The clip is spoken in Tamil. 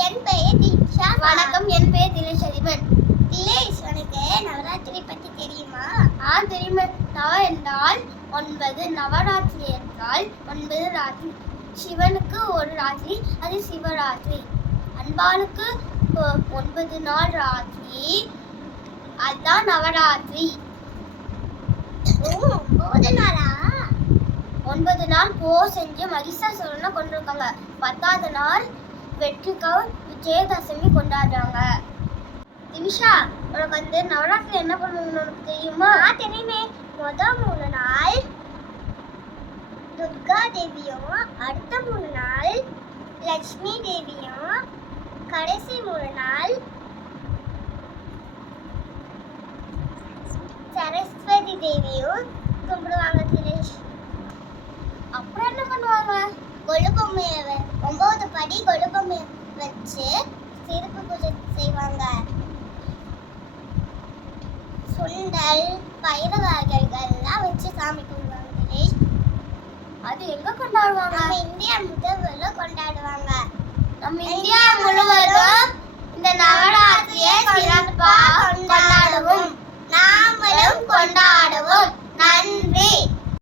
என் பெயர் தீக்ஷா. வணக்கம், என் பெயர் தினேஷ். திலேஷ், உனக்கு நவராத்திரி பத்தி தெரியுமா? தெரியுமே. நவ என்றால் 9, நவராத்திரி என்றால் 9 ராத்திரி. சிவனுக்கு ஒரு ராத்திரி, அது சிவராத்திரி. அன்பாளுக்கு 9 நாள் ராத்திரி, அதுதான் நவராத்திரி. 9 நாளா? 9 நாள் போர் செஞ்சு மகிஷாசுரனை கொண்டிருக்காங்க. 10வது நாள் வெற்றிக்காக விஜயதசமி கொண்டாடுறாங்க. திவிஷா, உனக்கு நவராத்திரி என்ன பண்ணுவாங்கன்னு உனக்கு தெரியுமா? தெரியுமே. முதல் 3 நாள் துர்கா தேவியும், அடுத்த 3 நாள் லட்சுமி தேவியும், கடைசி 3 நாள் சரஸ்வதி தேவியும் கும்பிடுவாங்க. தினேஷ், அப்புறம் என்ன பண்ணுவாங்க? கொலுபொம்மையை 9 படி கொலுபொம்மையை வச்சு சிறப்பு பூஜை செய்வாங்க. சுண்டல், பயிறு வகைகள்லாம் வச்சு சாமி கும்பிடுவாங்க. தினேஷ், அது எங்க கொண்டாடுவாங்க? நம்ம இந்தியா முழுவதும் கொண்டாடுவாங்க. நம்ம இந்தியா முழுவதும் இந்த நவராத்திரி